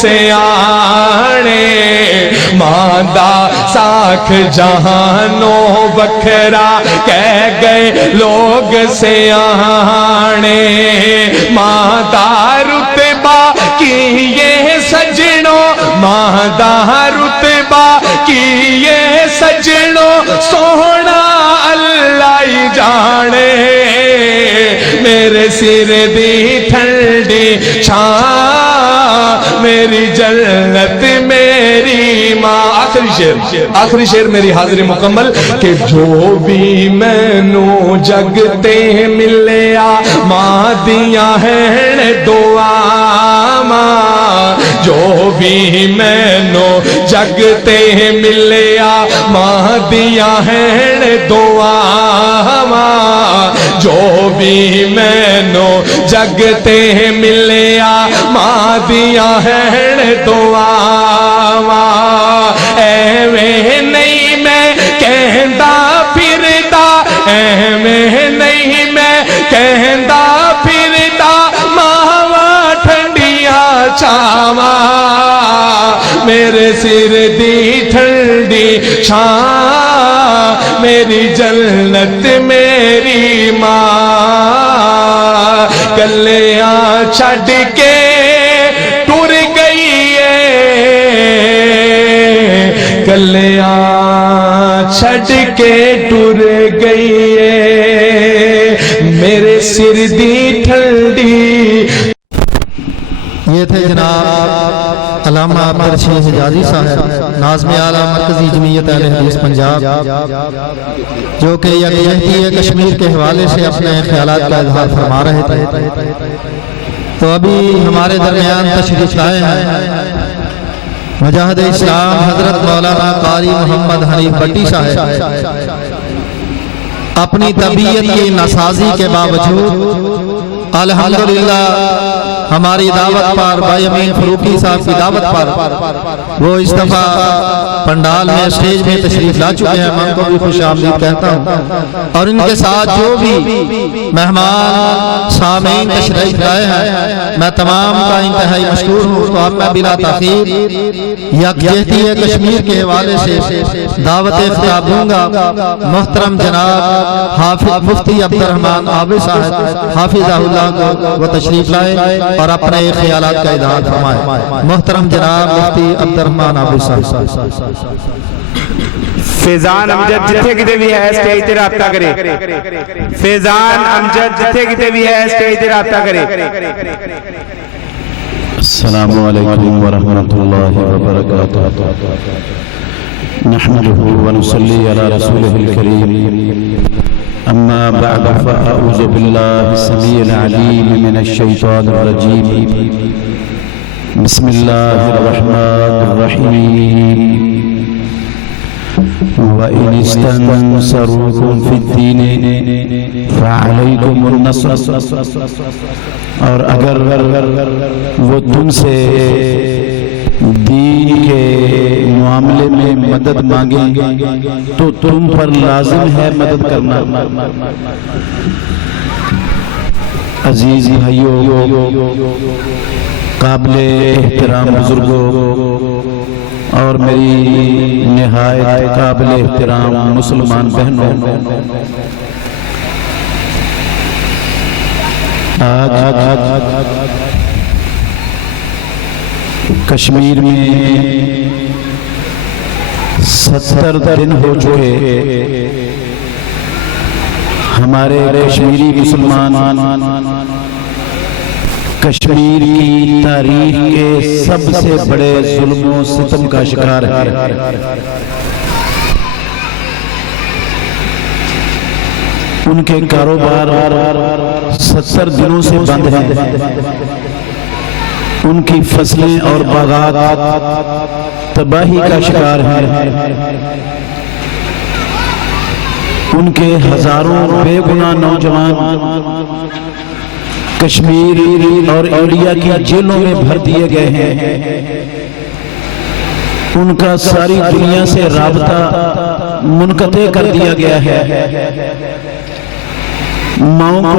سیانے ماندہ ساکھ جہانوں بکھرا کہہ گئے لوگ سیانے ماندہ رتبہ کی یہ سجنوں ماندہ رتبہ کی یہ سجنوں سونا اللہ ہی جانے میرے سر دی ٹھنڈی چھاں میری جنت میری ماں آخری شعر میری حاضری مکمل کہ جو بھی مینوں جگتے ملیا ماں دیاں ہیں دعا ماں جو بھی مینوں جگتے ملیا ماں دیاں ہیں دعا ماں جو بھی مینوں جگتے ملیا ماں دیاں ہیں دعا ماں ایویں نہیں میں کہندا پھردا ایویں نہیں میں کہندا پھردا ماواں ٹھنڈیاں چھاواں میرے سر دی ٹھنڈی چھاں میری جنت میری ماں کلیاں چھڈ کے ٹر گئی ہے کلیاں چھڈ کے ٹر گئی ہے میرے سر دی ٹھنڈی. یہ تھے جناب علامہ عبدالرشید حجازی صاحب ناظم اعلیٰ مرکزی جمعیت اہل حدیث پنجاب جو کہ یکجہتی کشمیر کے حوالے سے اپنے خیالات کا اظہار فرما رہے تھے. تو ابھی ہمارے درمیان تشریف لائے ہیں مجاہد اسلام حضرت مولانا قاری محمد حنیف بٹی صاحب. اپنی طبیعت کی ناسازی کے باوجود الحمدللہ ہماری دعوت پر بھائی امین فروقی صاحب کی دعوت پر وہ اس دفعہ پنڈال میں اسٹیج میں تشریف لا چکے ہیں. میں ان کو بھی خوش آمدید کہتا ہوں اور ان کے ساتھ جو بھی مہمان سامعین تشریف لائے ہیں میں تمام کا انتہائی مشکور ہوں. تو اب میں بلا تاخیر یکجہتی کشمیر کے حوالے سے دعوت خطاب دوں گا. محترم جناب حافظ مفتی عبدالرحمن عابد صاحب حافظہ اللہ کو وہ تشریف لائے اور اپنے خیالات کا اظہار فرمائے. محترم جناب مفتی عبدالرحمن عابد صاحب. فیضان امجد جتھے کتے بھی ہے اسٹیج تے رابطہ کرے. فیضان امجد جتھے کتے بھی ہے اسٹیج تے رابطہ کرے. السلام علیکم ورحمۃ اللہ وبرکاتہ. نحمده ونصلي على رسوله الكريم. أما بعد فأعوذ بالله السميع العليم من الشيطان الرجيم. بسم الله الرحمن الرحيم. وَإِنِ اسْتَنْصَرُوكُمْ فِي الدِّينِ فَعَلَيْكُمُ النَّصْرُ. اور اگر وہ تم سے دین کے معاملے میں مدد مانگیں تو تم پر لازم ہے مدد کرنا. عزیز بھائیو قابل احترام بزرگوں اور میری نہایت قابل احترام مسلمان بہنوں آج کشمیر میں 70 دن ہو چکے ہمارے کشمیری مسلمان کشمیر کی تاریخ کے سب سے بڑے ظلم و ستم کا شکار ہے. ان کے کاروبار 70 دنوں سے بند ہیں. ان کی فصلیں اور باغات تباہی کا شکار ہیں. ان کے ہزاروں بے گناہ نوجوان کشمیر اور انڈیا کی جیلوں میں بھر دیے گئے ہیں. ان کا ساری دنیا سے رابطہ منقطع کر دیا گیا ہے. ماؤں کو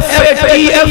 FATF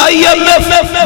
IMF,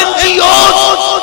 NGOs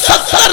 70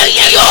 NGO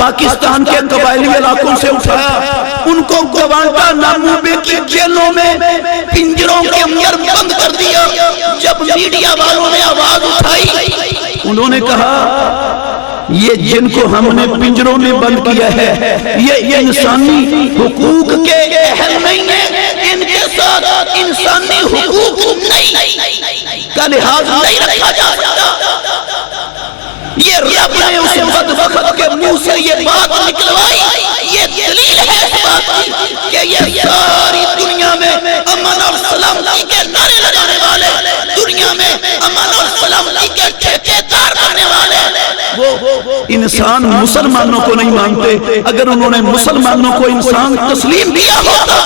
Pakistan کے قبائلی علاقوں سے اٹھایا، ان کو گوانٹانامو بے کی جیلوں میں پنجروں کے اندر بند کر دیا۔ جب میڈیا والوں نے آواز اٹھائی، انہوں نے کہا یہ جن کو ہم نے پنجروں میں بند کیا ہے یہ انسانی حقوق کے اہل نہیں ہیں، ان کے ساتھ انسانی حقوق کا لحاظ نہیں رکھا جا سکتا۔ یہ رب نے اس بدبخت کے منہ سے یہ بات نکلوائی، یہ دلیل ہے اس بات کی کہ یہ ساری دنیا میں امن اور سلامتی کے نعرے لگانے والے، دنیا میں امن اور سلامتی کے ٹھیکیدار بننے والے وہ انسان مسلمانوں کو نہیں مانتے۔ اگر انہوں نے مسلمانوں کو انسان تسلیم کیا ہوتا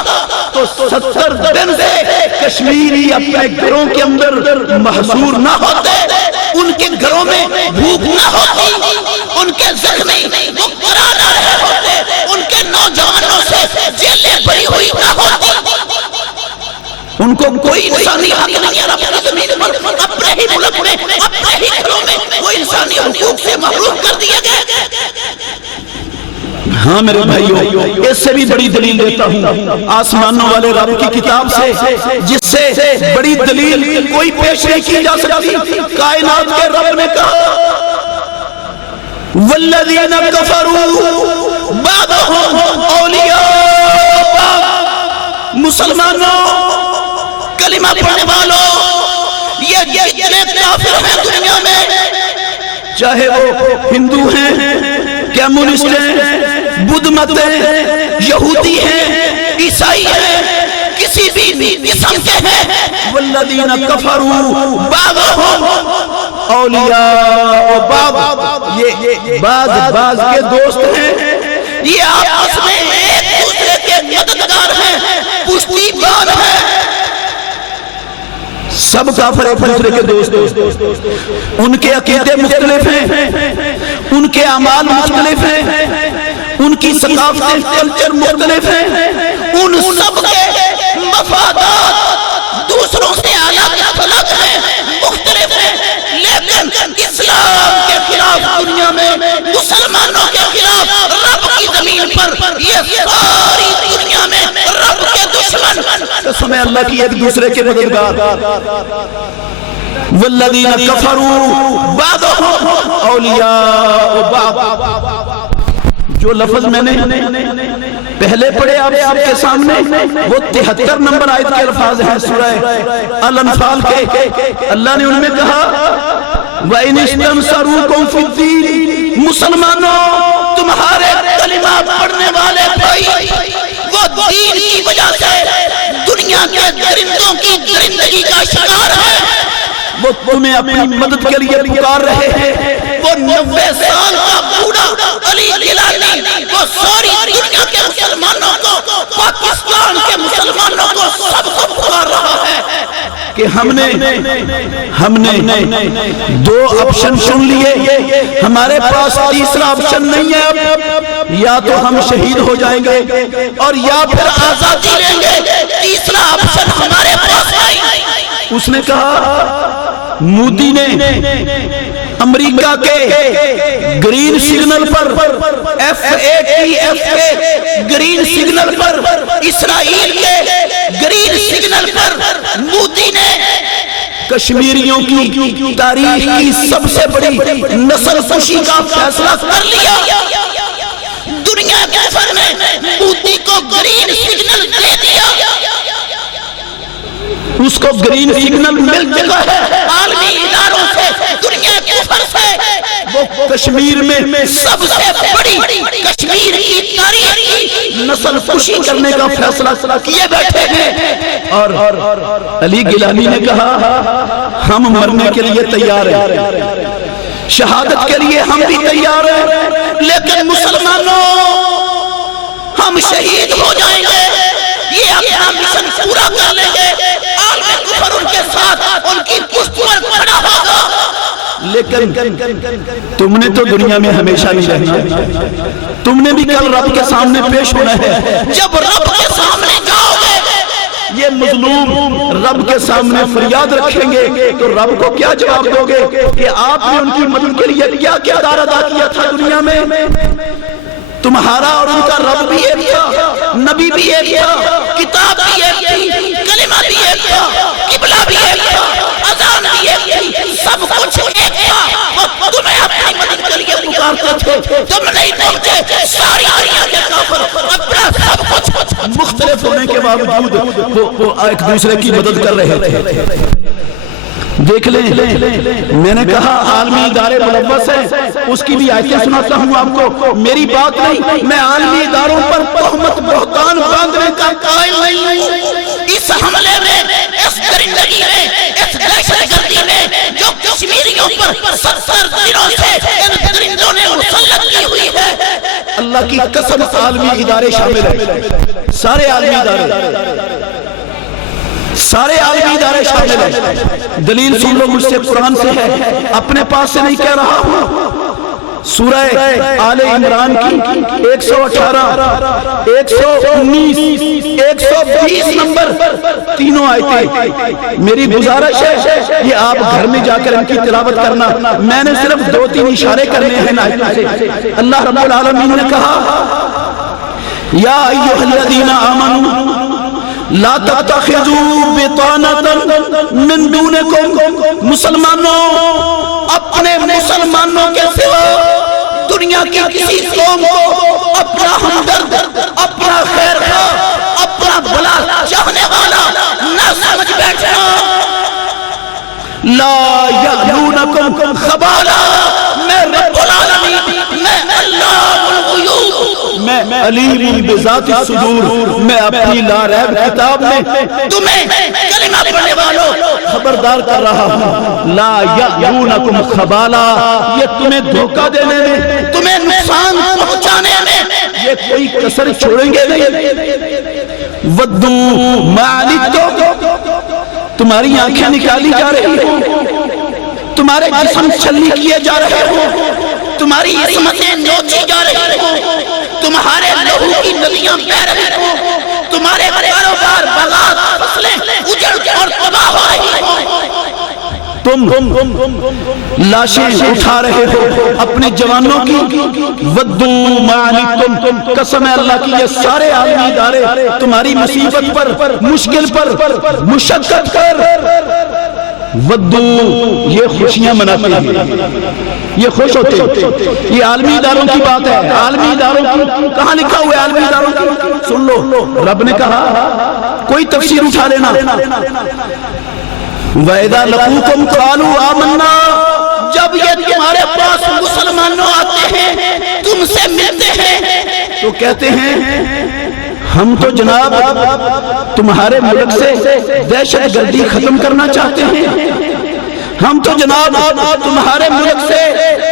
تو 70 دن سے کشمیری اپنے گھروں کے اندر محصور نہ ہوتے، ان کے گھروں میں بھوک نہ ہوتی، ان کے زخمی مقبرہ نہ رہے ہوتے، ان کے نوجوانوں سے جیلیں بھری ہوئی نہ ہوتی۔ ان کو کوئی انسانی حق نہیں ہے اپنی زمین پر، اپنے ہی ملک میں، اپنے ہی گھروں میں وہ انسانی حقوق سے محروم کر دیا گیا۔ ہاں میرے بھائیوں، اس سے بھی بڑی دلیل دیتا ہوں آسمانوں والے رب کی کتاب سے، جس سے بڑی دلیل کوئی پیش نہیں کی جا سکتی۔ کائنات کے رب نے کہا والذین کفروا بعضهم اولیاء بعض، مسلمانوں، کلمہ پڑھنے والوں، یہ جتنے کافر ہیں دنیا میں، چاہے وہ ہندو ہیں، کمیونسٹ ہیں، بدھ مت ہیں، یہودی ہیں، عیسائی ہیں، کسی بھی قسم کے ہیں، والذین کفروا بعضهم اولیاء بعض، یہ بعض کے دوست ہیں، یہ آپس میں ایک دوسرے کے مددگار ہیں، پشتی بان ہیں۔ سب کافر ایک دوسرے کے دوست، ان کے عقیدے مختلف ہیں، ان کے اعمال مختلف ہیں، ان کی ثقافتیں کلچر مختلف ہیں، ان سب کے مفادات دوسروں سے الگ ہیں، مختلف ہیں، لیکن اسلام کے خلاف دنیا میں، مسلمانوں کے خلاف رب کی زمین پر، یہ ساری دنیا میں رب کے دشمن، قسم اللہ کی ایک دوسرے کے مددگار۔ والذین کفروا بعضهم اولیاء بعض، جو لفظ میں نے پہلے پڑھے آپ کے سامنے وہ 73 نمبر آیت کے الفاظ ہیں سورہ الانفال کے۔ اللہ نے ان میں کہا وَإِنِ اسْتَنْصَرُوكُمْ فِي الدِّينِ، مسلمانوں تمہارے کلمہ پڑھنے والے بھائی وہ دین کی وجہ سے دنیا کے درندوں کی درندگی کا شکار ہے، وہ تمہیں اپنی مدد کے لیے پکار رہے ہیں۔ وہ 90 سال کا بوڑھا علی گیلانی وہ ساری دنیا کے مسلمانوں کو، پاکستان کے مسلمانوں کو سب کو پکار رہا ہے کہ ہم نے 2 آپشن چن لیے، ہمارے پاس تیسرا آپشن نہیں ہے اب، یا تو ہم شہید ہو جائیں گے اور یا پھر آزادی لیں گے، تیسرا آپشن ہمارے پاس نہیں۔ اس نے کہا مودی نے امریکہ کے گرین سگنل پر FATF کے گرین سگنل پر، اسرائیل کے گرین سگنل پر مودی نے کشمیریوں کی تاریخ کی سب سے بڑی نسل کشی کا فیصلہ کر لیا۔ دنیا کے سر میں مودی کو گرین سگنل دے دیا، اس کو گرین سگنل مل چکا ہے عالمی اداروں سے، دنیا کے سر سے۔ وہ کشمیر میں سب سے بڑی کشمیر کی تاریخ کی نسل کشی کرنے کا فیصلہ کیے بیٹھے ہیں، اور علی گیلانی نے کہا ہم مرنے کے لیے تیار ہیں، شہادت کے لیے ہم بھی تیار ہیں، لیکن مسلمانوں ہم شہید ہو جائیں گے، یہ اپنا مشن پورا کر لیں گے، عالم کفر ان کے ساتھ ان کی پشت پر کھڑا ہوگا۔ لیکن تم نے تو دنیا میں ہمیشہ نہیں رہنا، تم نے بھی کل رب کے سامنے پیش ہونا ہے۔ جب رب کے سامنے جاؤ گے، یہ مظلوم رب کے سامنے فریاد رکھیں گے تو رب کو کیا جواب دو گے کہ آپ نے ان کی مدد کے لیے کیا کردار ادا کیا تھا دنیا میں؟ تمہارا اور ان کا رب بھی ایک تھا، نبی بھی ایک تھا، کتاب بھی ایک تھی، کلمہ بھی ایک تھا، قبلہ بھی ایک تھا، اذان بھی ایک تھی، سب کچھ ایک تھا، اور تمہیں اپنی مدد کے لیے پکارتے تھے، تم نہیں پہنچے، ساری دنیا کے کافر اپنا سب کچھ مختلف ہونے کے باوجود وہ ایک دوسرے کی مدد کر رہے تھے۔ دیکھ لیں، میں نے کہا عالمی ادارے ملوث ہیں، اس کی بھی آیتیں سناتا ہوں آپ کو، میری بات نہیں، میں عالمی اداروں پر تہمت بہتان باندھنے کا قائل نہیں ہوں۔ اس حملے میں، اس درندگی میں، اس دہشت گردی میں جو کشمیریوں پر 70 دنوں سے ان درندوں نے مسلط کی ہوئی ہے، اللہ کی قسم عالمی ادارے شامل ہیں، سارے عالمی ادارے، سارے عالمی ادارے شامل ہیں۔ دلیل سن لو، مجھ سے قرآن سے ہے، اپنے پاس سے نہیں کہہ رہا ہوں۔ سورہ آل عمران کی 118، 119، 120 نمبر تینوں آیتیں میری گزارش ہے، یہ آپ گھر میں جا کر ان کی تلاوت کرنا، میں نے صرف 2-3 اشارے کرنے ہیں آیتوں سے۔ اللہ رب العالمین نے کہا یا ایھا الذین آمنوا لا تتخذوا بطانة من دونکم، مسلمانوں اپنے مسلمانوں کے سوا دنیا کی کسی قوم کو اپنا ہمدرد، اپنا خیر خواہ، اپنا بھلا چاہنے والا نہ سمجھ بیٹھنا۔ لا یعلونکم خبالا، میں رب العالمین، میں اللہ الغیوب، میں علیم بذات الصدور، میں اپنی لا ریب کتاب میں تمہیں کلمہ پڑھنے والوں خبردار کر رہا ہوں۔ لا یعلونکم خبالا، یہ تمہیں دھوکہ دینے میں، تمہیں نقصان پہنچانے میں یہ کوئی کسر چھوڑیں گے نہیں۔ ودو ما عنتم، تمہاری آنکھیں نکالی جا رہی ہیں، تمہارے جسم چھلنی کیے جا رہے ہوں، تمہاری عصمتیں نوچی جا رہی ہوں، تمہارے لہو کی ندیاں بہہ رہی ہوں، تمہارے کاروبار باغات فصلیں اجڑ اور تباہ ہو رہی ہوں، تم لاشیں اٹھا رہے ہو اپنے جوانوں کی۔ ودو ما عنتم، قسم ہے اللہ کی یہ سارے عالمی ادارے تمہاری مصیبت پر، مشکل پر، مشقت پر ودو، یہ خوشیاں مناتے ہیں، یہ خوش ہوتے ہیں۔ یہ عالمی اداروں کی بات ہے، عالمی اداروں کی کہاں لکھا ہوا ہے؟ عالمی اداروں کی سن لو، رب نے کہا کوئی تفسیر اٹھا لینا، وَإِذَا لَقُوكُمْ قَالُوا آمَنَّا، جب یہ تمہارے پاس مسلمانوں آتے ہیں، تم سے ملتے ہیں تو کہتے ہیں ہم تو جناب تمہارے ملک سے دہشت گردی ختم کرنا چاہتے ہیں، ہم تو جناب تمہارے ملک سے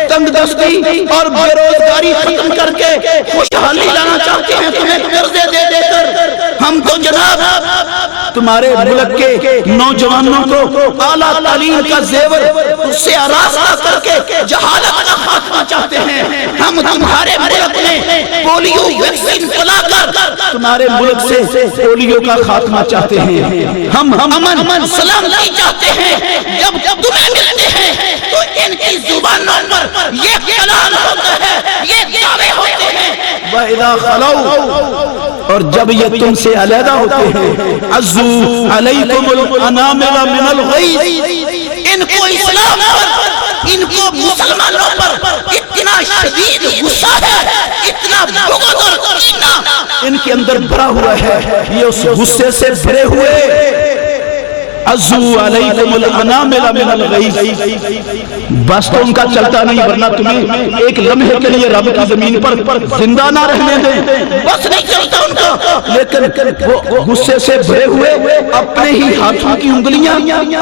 تنگ دستی اور بے روزگاری ختم کر کے خوشحالی لانا چاہتے ہیں تمہیں قرضے دے دے کر، ہم تو جناب تمہارے ملک کے نوجوانوں کو اعلیٰ تعلیم کا زیور اس سے آراستہ کر کے جہالت کا خاتمہ چاہتے ہیں، ہم تمہارے ملک میں پولیو ویکسین پلا کر تمہارے ملک سے پولیو کا خاتمہ چاہتے ہیں، ہم امن سلامتی چاہتے ہیں۔ جب تمہیں ملتے ہیں تو ان کی زبانوں پر یہ کلام ہوتا ہے، یہ دعوے ہوتے ہیں۔ وَإِذَا خَلَوْا، اور جب یہ تم سے علیحدہ ہوتے ہیں، عَزُّوا عَلَيْكُمُ الْأَنَامِلَ مِنَ الْغَيْظِ، ان کو اسلام پر، ان کو مسلمانوں پر اتنا شدید غصہ ہے، اتنا بغض اور کینہ ان کے اندر بھرا ہوا ہے، یہ اس غصے سے بھرے ہوئے عَزُّوا عَلَيْكُمُ الْأَنَامِلَ مِنَ الْغَيْظِ، بس تو ان کا چلتا نہیں، ورنہ تمہیں ایک لمحے کے لیے رب کی زمین پر زندہ نہ رہنے دیں، بس نہیں چلتا ان کا، لیکن وہ غصے سے بھرے ہوئے اپنے ہی ہاتھوں کی انگلیاں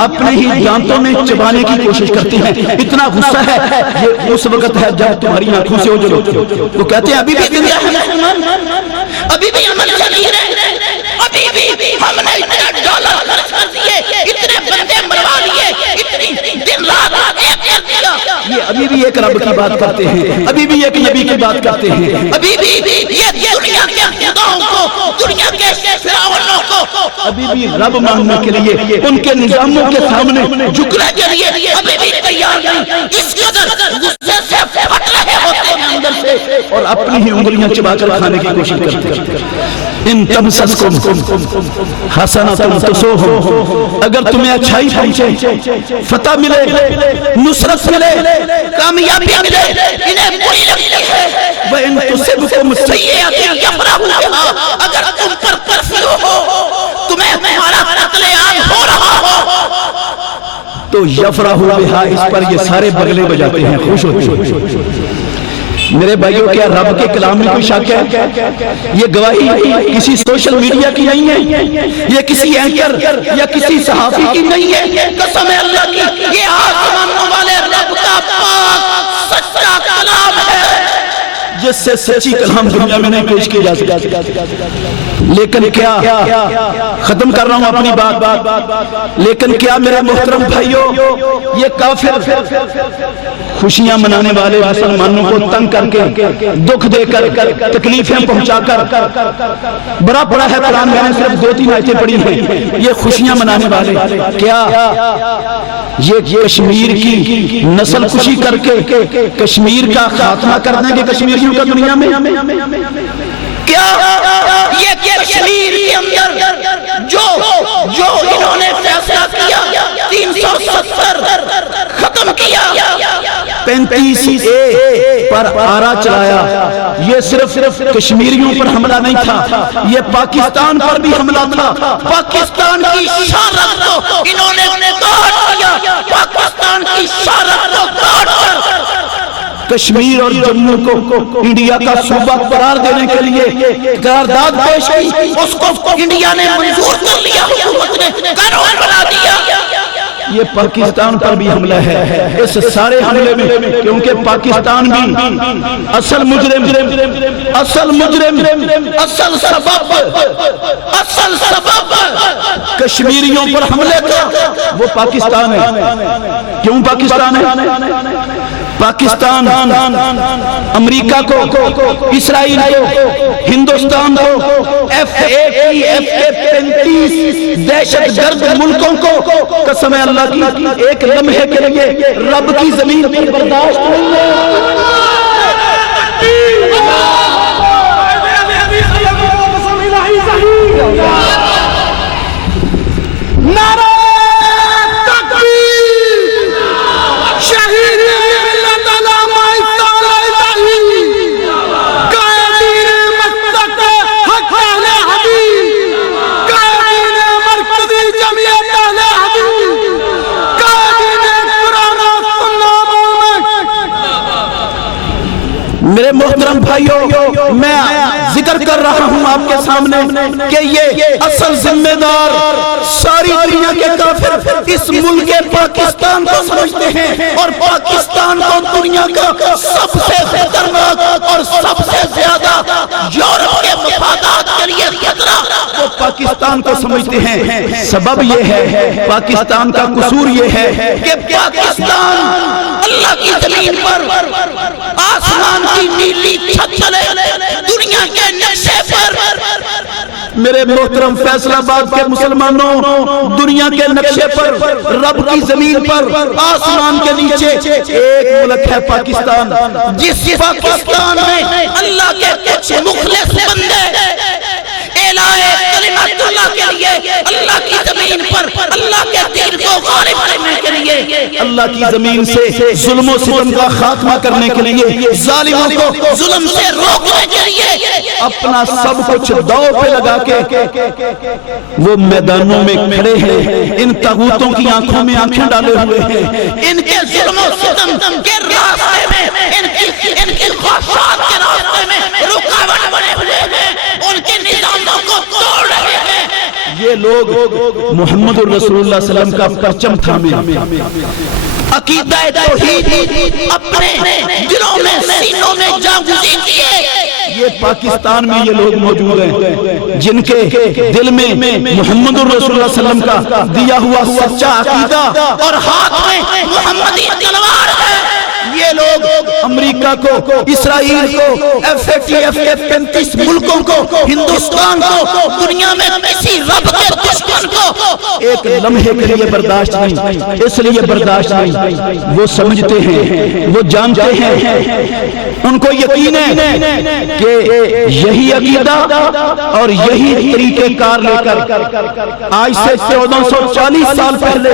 اپنے ہی دانتوں میں چبانے کی کوشش کرتے ہیں، اتنا غصہ ہے۔ یہ اس وقت ہے جب تمہاری آنکھوں سے اوجھل ہوتی ہے، وہ کہتے ہیں ابھی بھی زندہ ہے مسلمان، ابھی بھی عمل جاری ہے، ابھی بھی ہم نے اتنا ڈالر خرچ کر دیے، اتنے بندے مروا لیے، اتنی دن رات ایک کر دیا، یہ ابھی بھی ایک رب کی بات کرتے ہیں، ابھی بھی ایک نبی کی بات کرتے ہیں، ابھی بھی یہ دنیا کے خداؤں کو، دنیا کے فرعونوں کو ابھی بھی رب ماننے کے لیے، ان کے نظاموں کے سامنے جھکنے کے لیے ابھی بھی تیار نہیں، اس قدر غصے سے پھٹ رہے ہوتے ہیں اندر سے۔ اور اپنی ہی انگلیاں چبا کر کھانے کی کوشش کرتے ہیں۔ ان تمسسکم حسنۃ تسؤہم، اگر تمہیں اچھائی پہنچے، فتح ملے، نصرت ملے، کامیابی ملے، انہیں بری لگتی ہے۔ وَإِن تُصِبْكُمْ سَیِّئَةٌ یفرحوا بہا، اگر تم پر کرفیو ہو، تمہیں تمہارا قتل عام ہو رہا ہو تو یفرحوا بہا، اس پر یہ سارے بغلے بجاتے ہیں، خوش ہوتے ہیں۔ میرے بھائیوں، کیا رب کے کلام میں کوئی شک ہے؟ یہ گواہی کسی سوشل میڈیا کی نہیں ہے، یہ کسی اینکر یا کسی صحافی کی نہیں ہے، قسم ہے اللہ کی، یہ آسمانوں والے رب کا پاک سچا کلام ہے، جس سے سچی کلام دنیا میں نہیں پیش کی جا سکتی۔ لیکن کیا، ختم کر رہا ہوں اپنی بات، لیکن کیا میرے محترم بھائیوں، یہ کافر خوشیاں منانے والے مسلمانوں کو تنگ کر کے، دکھ دے کر، تکلیفیں پہنچا کر، بڑا پڑا ہے قرآن میں نے صرف 2-3 آیتیں پڑھی ہیں، یہ خوشیاں منانے والے، کیا یہ کشمیر کی نسل کشی کر کے کشمیر کا خاتمہ کر دیں گے کشمیریوں کا دنیا میں؟ کیا یہ کشمیر کے اندر جو انہوں نے فیصلہ کیا 370 ختم کیا، 35A پر آرا چلایا، یہ صرف کشمیریوں پر حملہ نہیں تھا، یہ پاکستان پر بھی حملہ تھا۔ پاکستان کی شارت کو انہوں نے کاٹ دیا، پاکستان کی شارت کو کاٹ کر کشمیر اور جموں کو انڈیا کا صوبہ قرار دینے کے لیے قرارداد پیش کی، اس کو انڈیا نے منظور کر لیا، حکومت نے قانون بنا دیا۔ یہ پاکستان پر بھی حملہ ہے، اس سارے حملے میں، کیونکہ پاکستان بھی اصل مجرم، اصل سبب کشمیریوں پر حملے کا وہ پاکستان ہے۔ کیوں پاکستان ہے؟ پاکستان امریکہ کو، اسرائیل کو، ہندوستان کو، F-35 دہشت گرد ملکوں کو قسم ہے اللہ کی ایک لمحے کے لیے رب کی زمین پر برداشت نہیں ہے۔ میرے محترم بھائیوں، میں ذکر کر رہا ہوں آپ کے سامنے کہ یہ اصل ذمہ دار ساری دنیا کے کافر اس ملک پاکستان کو سمجھتے ہیں، اور پاکستان کو دنیا کا سب سے خطرناک اور سب سے زیادہ یورپ کے مفادات کے لیے خطرہ وہ پاکستان کو سمجھتے ہیں۔ سبب یہ ہے، پاکستان کا قصور یہ ہے کہ پاکستان اللہ کی زمین پر آسمان کی نیلی چھت چلے، دنیا کے نقشے پر۔ میرے محترم فیصل آباد کے مسلمانوں، دنیا کے نقشے پر، رب کی زمین پر، آسمان کے نیچے ایک ملک ہے پاکستان، جس پاکستان میں اللہ کے کچھ مخلص بندے اعلائے کلمت اللہ کے لیے، اللہ کی زمین پر اللہ کے دین کو غالب کرنے کے لیے، اللہ کی زمین سے ظلم و ستم کا خاتمہ کرنے کے لیے، ظالموں کو ظلم سے روکنے کے لیے اپنا سب کچھ داؤ پہ لگا کے وہ میدانوں میں کھڑے ہیں، ان طاغوتوں کی آنکھوں میں آنکھیں ڈالے ہوئے ہیں، ان کے ظلم و ستم کے راستے میں، ان کی خواہشات کے راستے میں رکاوٹ بنے ہوئے ہیں، ان کے نظاموں کو توڑ رہے ہیں۔ یہ لوگ محمد رسول اللہ صلی اللہ علیہ وسلم کا پرچم تھامے، عقیدہ توحید اپنے دلوں میں، سینوں میں جاگزی کیے۔ یہ پاکستان میں یہ لوگ موجود ہیں جن کے دل میں محمد رسول اللہ صلی اللہ علیہ وسلم کا دیا ہوا سچا عقیدہ اور ہاتھ میں محمدی تلوار ہے۔ یہ لوگ امریکہ کو، اسرائیل کو، FATF کے 35 ملکوں کو، ہندوستان کو، دنیا میں کسی رب کے دشمن کو ایک لمحے کے لیے برداشت نہیں، اس لیے برداشت نہیں۔ وہ سمجھتے ہیں، وہ جانتے ہیں، ان کو یقین ہے کہ یہی عقیدہ اور یہی طریقہ کار لے کر آج سے 1440 سال پہلے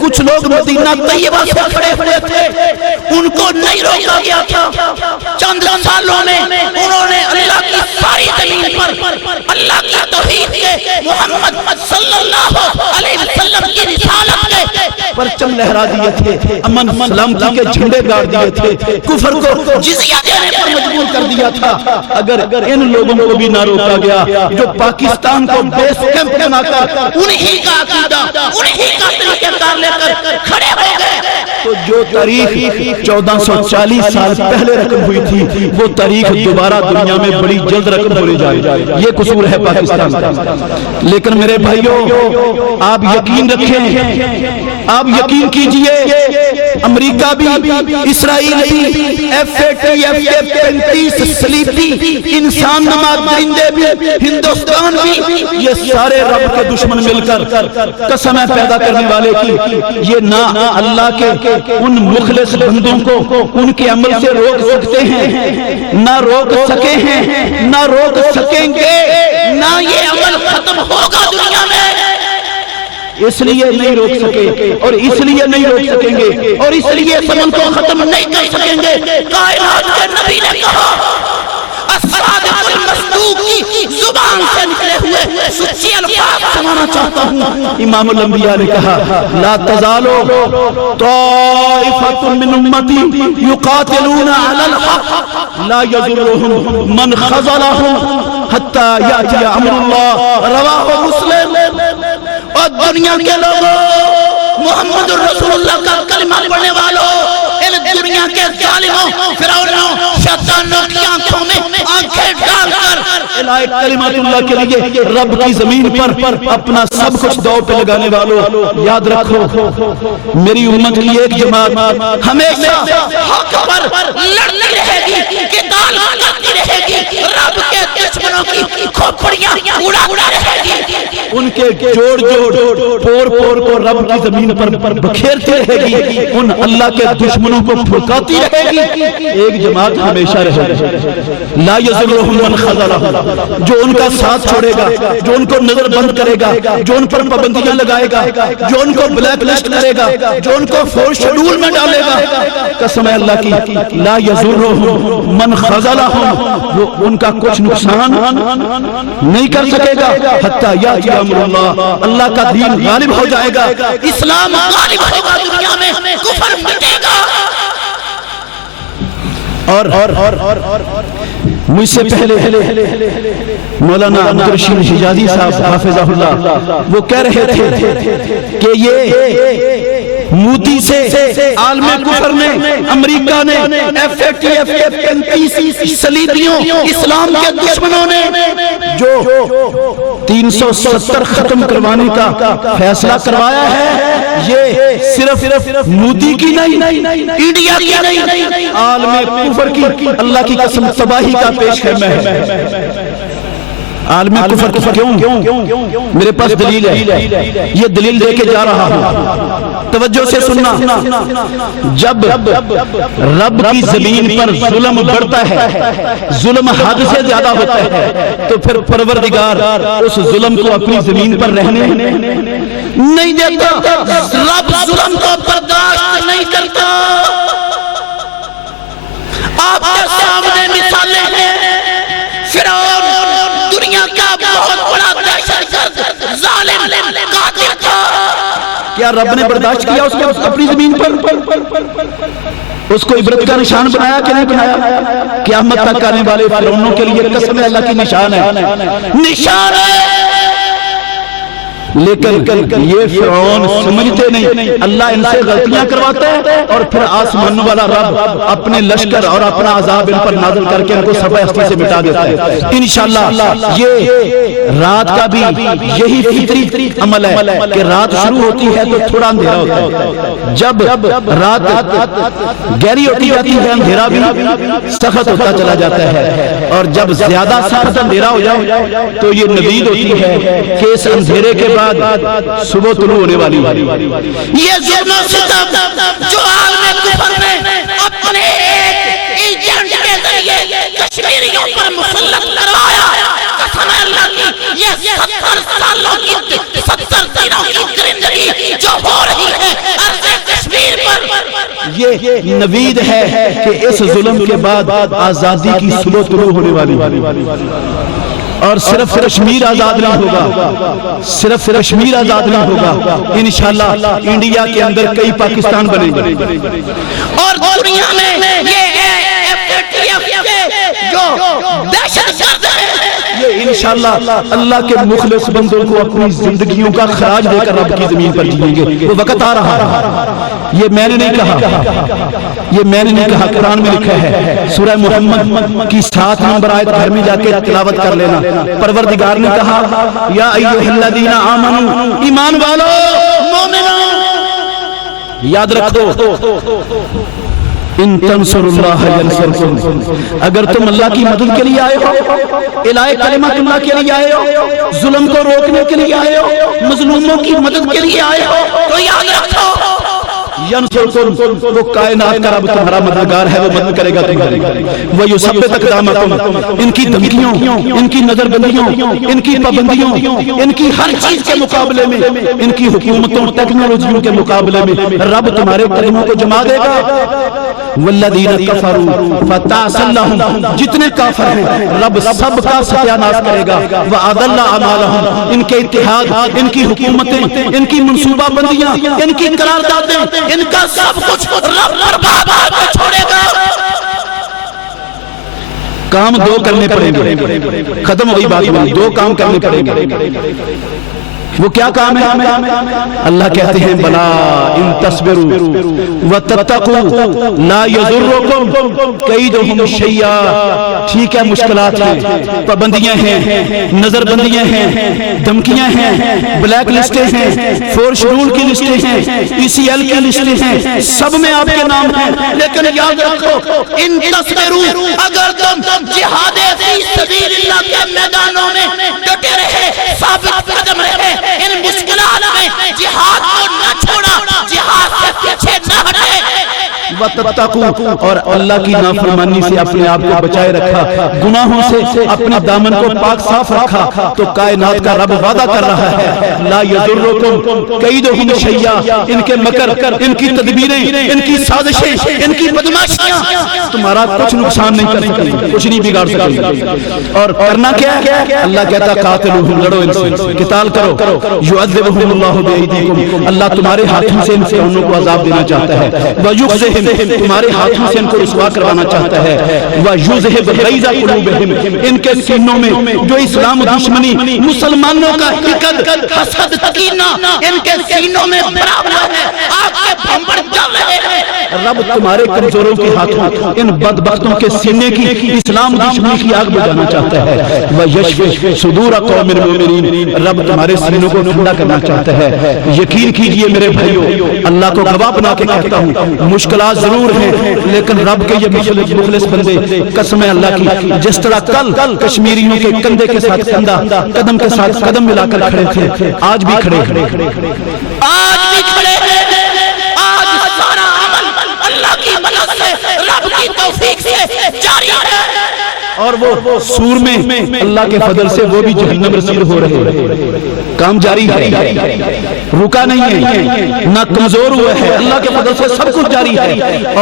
کچھ لوگ مدینہ طیبہ سے کھڑے ہوئے تھے، ان کو نہیں روکا گیا تھا۔ چند سالوں میں انہوں نے اللہ کی ساری زمین پر اللہ کی توحید کے، محمد صلی اللہ علیہ وسلم کی رسالت کے پرچم لہرا دیے تھے، امن سلامتی کے جھنڈے گاڑ دیے تھے، کفر کو جزیہ دینے پر مجبور کر دیا تھا۔ اگر ان لوگوں کو بھی نہ روکا گیا جو پاکستان کو بیس کیمپ بنا کر انہی کا عقیدہ، انہی کا طریقہ کار لے کر کھڑے ہو گئے، تو جو تاریخ 1440 سال پہلے رقم ہوئی تھی وہ تاریخ دوبارہ دنیا میں بڑی جلد رقم ہونے جائے۔ یہ قصور ہے پاکستان کا۔ لیکن میرے بھائیوں، آپ یقین رکھیں، آپ یقین کیجئے، امریکہ بھی، اسرائیل بھی، FATF کے 35 صلیبی انسان نما درندے بھی، ہندوستان بھی، یہ سارے رب کے دشمن مل کر قسمیں پیدا کرنے والے کی یہ نہ اللہ کے ان مخلص بندوں کو ان کے عمل سے روک سکتے ہیں، نہ روک سکے ہیں، نہ روک سکیں گے، نہ یہ عمل ختم ہوگا دنیا میں۔ اس لیے نہیں روک سکے اور اس لیے نہیں روک سکیں گے اور اس لیے اس عمل کو ختم نہیں کر سکیں گے۔ کائنات کے نبی نے کہا، الصادق المصدوق کی زبان سے نکلے ہوئے سچے الفاظ سنانا چاہتا ہوں۔ امام الانبیاء نے کہا، لا تزال طائفة من امتی یقاتلون علی الحق لا یضرهم من خذلهم حتی یأتی امر اللہ، رواہ مسلم۔ اور دنیا کے لوگوں، محمد الرسول اللہ کا کلمہ پڑھنے والوں، ان دنیا کے ظالموں، فرعونوں، شیطانوں کی آنکھوں میں آنکھیں ڈال کر الہی کلمات اللہ کے لیے رب کی زمین پر اپنا سب کچھ دو پہ لگانے والوں، یاد رکھو میری امت کی ایک جماعت ہمیشہ حق پر لڑتی رہے گی، قتال کرتی رہے گی، رب کے دشمنوں کی کھوپڑیاں اڑا رہے گی، ان کے جوڑ پور کو رب کی زمین پر بکھیرتی رہے گی، ان اللہ کے دشمنوں کو پھڑکاتی رہے گی۔ ایک جماعت ہمیشہ رہے گی، لا یضرهم من خذلهم، جو ان کا ساتھ چھوڑے گا، جو ان کو نظر بند کرے گا، جو ان پر پابندیاں لگائے گا، جو ان کو بلیک لسٹ کرے گا، جو ان کو فورس شیڈول میں ڈالے گا، قسم ہے اللہ کی، لا یضرهم من خذلهم، وہ ان کا کچھ نقصان نہیں کر سکے گا، حتی یاتی امر اللہ، اللہ کا دین غالب ہو جائے گا، اسلام غالب ہوگا دنیا میں، کفر مٹے گا۔ اور مجھ سے پہلے مولانا عبدالرشید حجازی صاحب حافظہ اللہ وہ کہہ رہے تھے کہ یہ مودی سے عالم کفر نے، امریکہ نے، FATF کے 35 صلیبیوں، اسلام کے دشمنوں نے جو 370 ختم کروانے کا فیصلہ کروایا ہے، یہ صرف مودی کی نہیں، انڈیا کی نہیں، عالم کفر کی اللہ کی قسم تباہی کا پیش خیمہ ہے۔ عالم کفر کیوں؟ میرے پاس دلیل ہے، یہ دلیل دے کے جا رہا ہوں، توجہ سے سننا۔ جب رب کی زمین پر ظلم بڑھتا ہے، ظلم حد سے زیادہ ہوتا ہے، تو پھر پروردگار اس ظلم کو اپنی زمین پر رہنے نہیں دیتا، رب ظلم کو برداشت نہیں کرتا۔ آپ کے سامنے مثالیں ہیں، فرعون دنیا کا بہت بڑا دہشت گرد، ظالم، قاتل تھا، کیا رب نے برداشت کیا اس کو اپنی زمین پر؟ اس کو عبرت کا نشان بنایا کہ نہیں بنایا؟ قیامت تک آنے والے فرعونوں کے لیے قسم اللہ کی نشان ہے، نشان ہے۔ لیکن یہ فرعون سمجھتے نہیں، اللہ ان سے غلطیاں کرواتا ہے اور پھر آسمان والا رب اپنے لشکر اور اپنا عذاب ان پر نازل کر کے ان کو سبع ہستی سے مٹا دیتا ہے۔ انشاءاللہ یہ رات کا بھی یہی فطری عمل ہے کہ رات شروع ہوتی ہے تو تھوڑا اندھیرا ہوتا ہے، جب رات گہری ہوتی جاتی ہے اندھیرا بھی سخت ہوتا چلا جاتا ہے، اور جب زیادہ سخت اندھیرا ہو جائے تو یہ نوید ہوتی ہے کہ اس اندھیرے کے بعد صبح طلوع ہونے والی ہے۔ یہ ظلم و ستم جو عالم کفر نے اپنے ایجنٹ کے ذریعے کشمیریوں پر مسلط کروایا، قسم اللہ کی یہ 70 سالوں کی 70 دنوں کی درندگی جو ہو رہی ہے عرض کشمیر پر، یہ نوید ہے کہ اس ظلم کے بعد آزادی کی صبح طلوع ہونے والی ہے، اور صرف کشمیر آزاد نہیں ہوگا، صرف کشمیر آزاد نہیں ہوگا، انشاءاللہ انڈیا کے اندر کئی پاکستان بنے گے، اور دنیا میں یہ FATF کے جو دہشت گرد ہیں یہ انشاءاللہ اللہ کے مخلص بندوں کو اپنی زندگیوں کا خراج دے کر رب کی زمین پر جیئیں گے۔ وہ وقت آ رہا ہے، یہ میں نے نہیں کہا، یہ میں نے نہیں کہا، قرآن میں لکھا ہے، سورہ محمد کی 7 نمبر آیت گھر میں جا کے تلاوت کر لینا۔ پروردگار نے کہا یا ایھا الذین آمنوا، ایمان والو، مومنو، یاد رکھو ان تنصروا اللہ ینصرکم، اگر تم اللہ کی مدد کے لیے آئے ہو، الہی کلمت اللہ کے لیے آئے ہو، ظلم کو روکنے کے لیے آئے ہو، مظلوموں کی مدد کے لیے آئے ہو، تو یاد رکھو ینصرکم، وہ کائنات کا رب تمہارا مددگار ہے، وہ مدد کرے گا تمہاری۔ وَيُثَبِّتْ أَقْدَامَكُمْ، ان کی دھمکیوں، ان کی نظر بندیوں، ان کی پابندیوں، ان کی ہر چیز کے مقابلے میں، ان کی حکومتوں ٹیکنالوجیوں کے مقابلے میں رب تمہارے قدموں کو جما دے گا۔ وَالَّذِينَ كَفَرُوا فَتَعْسًا لَهُمْ، جتنے کافر ہیں رب سب کا ستیہ ناش کرے گا۔ وَأَضَلَّ أَعْمَالَهُمْ، ان کے اتحاد، ان کی حکومتیں، ان کی منصوبہ بندیاں، ان کی قراردادیں، ان کا سب کچھ رب برباد کر چھوڑے گا۔ کام دو کرنے پڑیں گے، ختم ہو گئی بات، دو کام کرنے پڑیں گے۔ وہ کیا کام ہے؟ اللہ کہتے ہیں بلا ان تصبروا وتتقوا لا یضرکم کیدہم شیئا، ٹھیک ہے مشکلات ہیں، پابندیاں ہیں، نظر بندیاں ہیں، دھمکیاں ہیں، بلیک لسٹیں ہیں، 4 شیڈول کی لسٹیں ہیں، ECL کی لسٹیں ہیں، سب میں آپ کے نام ہیں، لیکن یاد رکھو ان تصبروا، اگر تم جہاد فی سبیل اللہ کے میدانوں میں ڈٹے رہے، ثابت قدم رہے، ان مشکلات میں جہاد کو نہ چھوڑا، جہاد سے پیچھے نہ ہٹے، وتتقوا، اور اللہ کی نافرمانی سے اپنے آپ کو بچائے رکھا، گناہوں سے اپنے دامن کو پاک صاف رکھا، تو کائنات کا رب وعدہ کر رہا ہے لا یضرکم کیدہم شیئا، ان کے مکر، ان کی تدبیریں، ان کی سازشیں، ان کی بدماشیاں تمہارا کچھ نقصان نہیں کر سکیں، کچھ نہیں بگاڑ سکیں۔ اور کرنا کیا ہے؟ اللہ کہتا قاتلوہم، لڑو ان سے، قتال کرو، یعذبہم اللہ بایدیکم، اللہ تمہارے ہاتھوں سے ان فرعونوں کو عذاب دینا چاہتا ہے، ویخزہم، تمہارے ہاتھوں سے ان کو رسوا کروانا چاہتا ہے، وَيُذْهِبْ غَيْظَ قُلُوبِهِمْ، ان کے سینوں میں جو اسلام دشمنی، مسلمانوں کا حقد، حسد، کینہ ان کے سینوں میں بھرا ہوا ہے، آپ کے بھنبڑ جل رہے ہیں۔ رب تمہارے کمزوروں کے ہاتھوں ان بدبختوں کے سینے کی اسلام دشمنی کی آگ بجھانا چاہتا ہے، وَيَشْفِ صُدُورَ قَوْمٍ مُؤْمِنِينَ، رب تمہارے سینوں کو ٹھنڈا کرنا چاہتا ہے۔ یقین کیجئے میرے بھائیو، اللہ کو گواہ بنا کے کہتا ہوں، مشکلات ضرور ہیں، لیکن رب کے یہ مخلص بندے، قسم ہے اللہ کی، جس طرح کل کشمیریوں کے کندھے کے ساتھ کندھا، قدم کے ساتھ قدم ملا کر کھڑے تھے، آج بھی کھڑے ہیں، آج بھی کھڑے ہیں، آج سارا عمل اللہ کی مدد سے، رب کی توفیق سے جاری ہے، اور وہ سور میں اللہ کے فضل سے وہ بھی جہنم رسید ہو رہے ہیں، کام جاری ہے، رکا نہیں ہے، نہ کمزور ہوا ہے، اللہ کے فضل سے سب کچھ جاری ہے،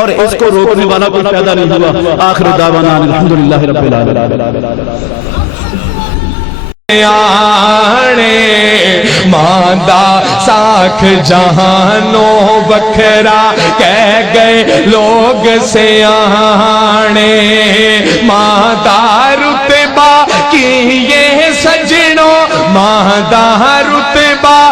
اور اس کو روکنے والا کوئی پیدا نہیں ہوا۔ آخر دعوانا الحمدللہ رب العالمین۔ ماندہ ساکھ جہانوں بکھرا کہہ گئے لوگ سیانے، ماندہ رتبہ کی یہ سجنوں، ماندہ رتبہ